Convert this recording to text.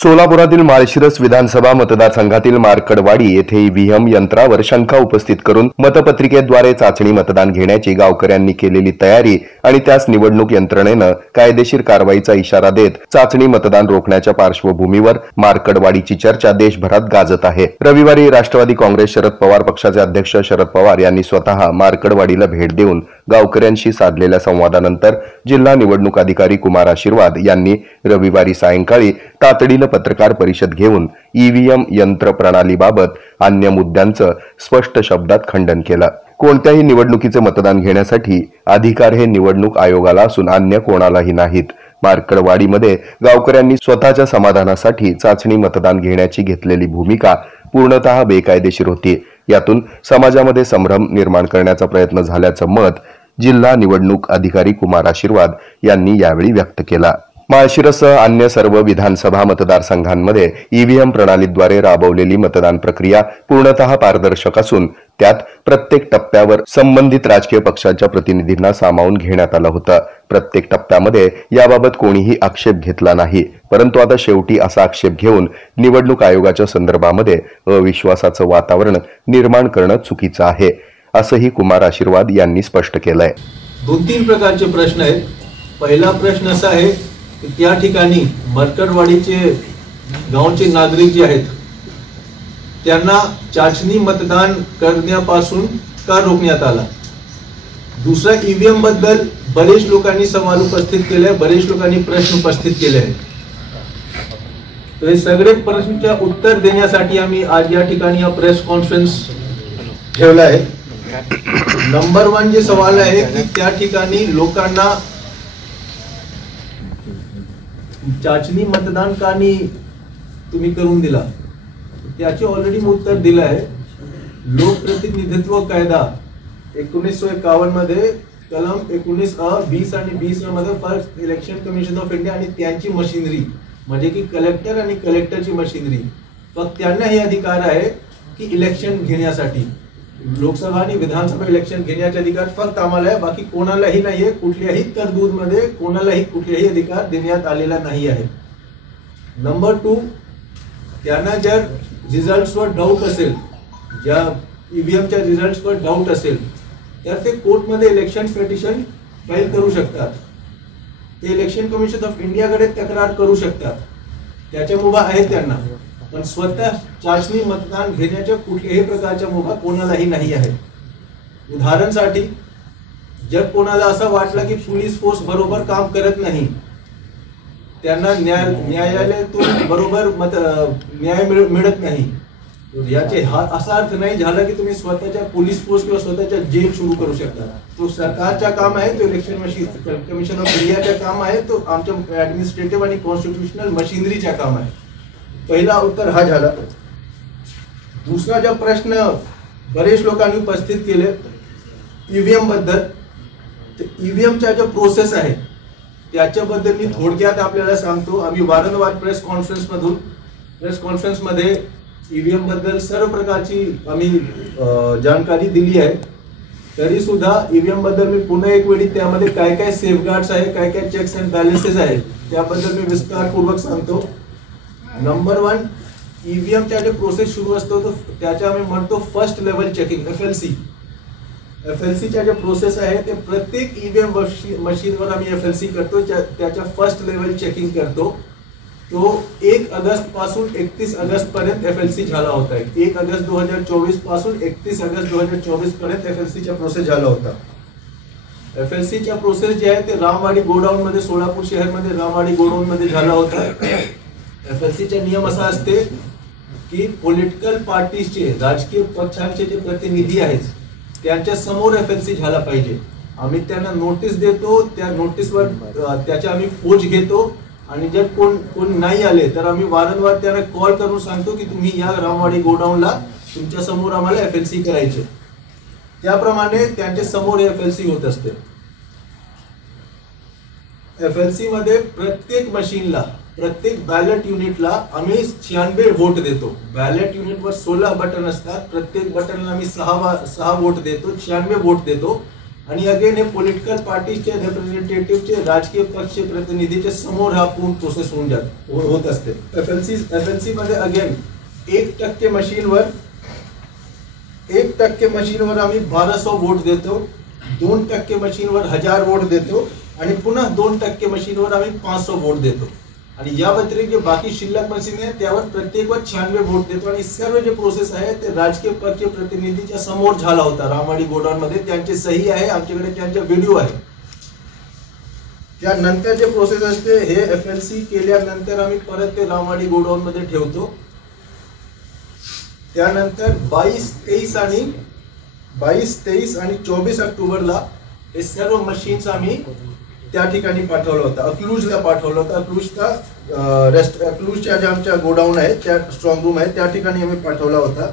सोलापुरातील माळशिरस विधानसभा मतदारसंघातील मार्कडवाडी येथे ईव्हीएम यंत्रावर शंका उपस्थित करून मतपत्रिकेद्वारे चाचणी मतदान घेण्याची गावकऱ्यांनी केलेली तयारी आणि त्यास निवडणूक यंत्रणेनं कायदेशीर कारवाईचा इशारा देत चाचणी मतदान रोखण्याच्या पार्श्वभूमीवर मार्कडवाडीची चर्चा देशभरात गाजत आहे। रविवारी राष्ट्रवादी काँग्रेस शरद पवार पक्षाचे अध्यक्ष शरद पवार यांनी स्वतः मार्कडवाडीला भेट देऊन गावकऱ्यांशी साधलेल्या संवादानंतर जिल्हा निवडणूक अधिकारी कुमार आशीर्वाद यांनी रविवारी सायंकाळी तातडीनं पत्रकार परिषद घेऊन ईव्हीएम यंत्र प्रणालीबाबत अन्य मुद्द्यांचं स्पष्ट शब्दात खंडन केलं। कोणत्याही निवडणुकीचे मतदान घेण्यासाठी अधिकार हे निवडणूक आयोगाला असून अन्य कोणालाही नाहीत। मार्कडवाडीमध्ये गावकऱ्यांनी स्वतःच्या समाधानासाठी चाचणी मतदान घेण्याची घेतलेली भूमिका पूर्णतः बेकायदेशीर होती। यातून समाजामध्ये संभ्रम निर्माण करण्याचा प्रयत्न झाल्याचं मत जिल्हा निवडणूक अधिकारी कुमार आशीर्वाद यांनी यावेळी व्यक्त केला। माळशिरससह अन्य सर्व विधानसभा मतदारसंघांमध्ये ईव्हीएम प्रणालीद्वारे राबवलेली मतदान प्रक्रिया पूर्णतः पारदर्शक असून त्यात प्रत्येक टप्प्यावर संबंधित राजकीय पक्षाच्या प्रतिनिधींना सामावून घेण्यात आलं होतं। प्रत्येक टप्प्यामध्ये याबाबत कोणीही आक्षेप घेतला नाही, परंतु आता शेवटी असा आक्षेप घेऊन निवडणूक आयोगाच्या संदर्भामध्ये अविश्वासाचं वातावरण निर्माण करणं चुकीचं आहे, असंही कुमार आशीर्वाद यांनी स्पष्ट केलंय। 2-3 प्रकारचे प्रश्न आहेत। पहिला प्रश्न असा आहे की त्या ठिकाणी मार्कडवाडीचे गावचे नागरिक जे आहेत त्यांना चाचणी मतदान करण्यापासून का रोखण्यात आला। दुसरा, ईव्हीएम बद्दल बरेच लोकांनी सवाल उपस्थित केले, बरेच लोकांनी प्रश्न उपस्थित केले आहेत। तर हे सगळे प्रश्नांचे उत्तर देण्यासाठी आम्ही आज या ठिकाणी प्रेस कॉन्फरन्स ठेवला आहे। नंबर 1 जे सवाल आहे की त्या ठिकाणी लोकांना चाचणी मतदान का नाही तुम्ही करून दिला, त्याचे ऑलरेडी उत्तर दिलं आहे। लोकप्रतिनिधित्व कायदा 1951 मध्ये कलम 19(अ), 20 आणि 20 मध्ये first election commission of India आणि त्यांची मशिनरी म्हणजे की कलेक्टर आणि कलेक्टरची मशिनरी, फक्त त्यांना हे अधिकार आहे की इलेक्शन घेण्यासाठी लोकसभा आणि विधानसभा इलेक्शन घेण्याचे अधिकार फक्त आम्हाला आहे, बाकी कोणालाही नाहीये। कुठल्याही तरतूदमध्ये कोणालाही कुठलाही अधिकार देण्यात आलेला नाही आहे। नंबर 2, त्यांना जर रिझल्ट्सवर डाऊट असेल, ज्या ईव्हीएमच्या रिझल्ट्सवर डाऊट असेल तर ते कोर्टमध्ये इलेक्शन पिटिशन फाईल करू शकतात, ते इलेक्शन कमिशन ऑफ इंडियाकडे तक्रार करू शकतात, त्याच्या मुभा आहे त्यांना। पण स्वतः चाचणी मतदान घेण्याच्या कुठल्याही प्रकारच्या मुभा कोणालाही नाही आहे। उदाहरणासाठी जर कोणाला असं वाटलं की पोलीस फोर्स बरोबर काम करत नाही, त्यांना न्यायालयातून बरोबर न्याय मिळत नाही, याचे असा अर्थ नाही झाला की तुम्ही स्वतःच्या पोलीस फोर्स किंवा स्वतःच्या जेल सुरू करू शकता। तो सरकारचा काम आहे, तो इलेक्शन कमिशन ऑफ इंडियाचा काम आहे, तो आमच्या ऍडमिनिस्ट्रेटिव्ह आणि कॉन्स्टिट्यूशनल मशिनरीचा काम आहे। पहिला उत्तर हा झाला। दुसरा जो प्रश्न बरेच लोकांनी उपस्थित केले ईव्हीएम बद्दल, तर ईव्हीएमचा जो प्रोसेस आहे त्याच्याबद्दल मी थोडक्यात आपल्याला सांगतो। आम्ही वारंवार प्रेस कॉन्फरन्समध्ये ईव्हीएम बद्दल सर्व प्रकारची आम्ही जानकारी दिली आहे। तरी सुद्धा ईव्हीएम बद्दल मी पुन्हा एक वेळी त्यामध्ये काय काय सेफगार्ड्स आहे, काय काय चेक्स अँड बॅलन्सेस आहेत त्याबद्दल मी विस्तारपूर्वक सांगतो। नंबर 1, ईव्हीएमचा जो प्रोसेस सुरू असतो तो त्याच्या आम्ही म्हणतो फर्स्ट लेवल चेकिंग, एफएलसीचा जो प्रोसेस आहे ते प्रत्येक ईव्हीएम मशीनवर आम्ही एफएलसी करतो, त्याच्या फर्स्ट लेवल चेकिंग करतो। तो 1 ऑगस्ट पासून 31 ऑगस्ट पर्यंत एफएलसी झाला होता। 1 ऑगस्ट 2024 पासून 31 ऑगस्ट 2024 पर्यंत एफएलसीचा प्रोसेस झाला होता। एफएलसीचा प्रोसेस जे आहे ते रामवाडी गोडाऊन मध्ये, सोलापूर शहरमध्ये रामवाडी गोडाऊन मध्ये झाला होता। एफएलसीचा नियम असा असते की पॉलिटिकल पार्टीजचे, राजकीय पक्षांचे जे प्रतिनिधी आहेत त्यांच्या समोर एफएलसी झाला पाहिजे। आम्ही त्यांना नोटीस देतो, त्या नोटीसवर त्याच्या आम्ही खोज घेतो आणि जर कोण नाही आले तर आम्ही वारंवार त्यांना कॉल करून सांगतो की तुम्ही या रामवाडी गोडाऊनला तुमच्या समोर आम्हाला एफएलसी करायचे। त्याप्रमाणे त्यांच्या समोर एफएलसी होत असते। एफएलसी मध्ये प्रत्येक मशीनला, प्रत्येक बॅलेट युनिटला आम्ही 96 वोट देतो। बॅलेट युनिटवर 16 बटन असतात, प्रत्येक बटनला आम्ही 6 वोट देतो, 96 वोट देतो आणि अगेन हे पॉलिटिकल पार्टीचे रिप्रेझेंटेटिव्हचे राजकीय पक्ष प्रतिनिधीच्या समोर हा पूर्ण प्रोसेस होत असते. एफएलसी मध्ये अगेन 1% मशीनवर 1% मशीनवर आम्ही 1200 वोट देतो, 2% मशीनवर 1000 वोट देतो आणि पुन्हा 2% मशीनवर आम्ही 500 वोट देतो. आणि या व्यतिरिक्त जे बाकी शिल्लक मशीन आहे त्यावर प्रत्येकवर 96 वोट देतो. आणि सर्व जे प्रोसेस आहे ते राजकीय पक्ष प्रतिनिधीच्या समोर झाला होता रामवाडी गोडाऊन मध्ये. त्यांची सही आहे, आमच्याकडे त्यांचा व्हिडिओ आहे. त्यानंतर जे प्रोसेस असते हे एफएलसी केल्यानंतर आम्ही परत ते रामवाडी गोडाऊन मध्ये ठेवतो. त्यानंतर 22, 23 आणि 24 ऑक्टोबरला हे सर्व मशीन्स आम्ही त्या ठिकाणी पाठवलं होतं. अकलूजला पाठवलं होतं. अकलूजच्या जे आमच्या गोडाऊन आहे, त्या स्ट्रॉंग रूम आहे, त्या ठिकाणी आम्ही पाठवला होता.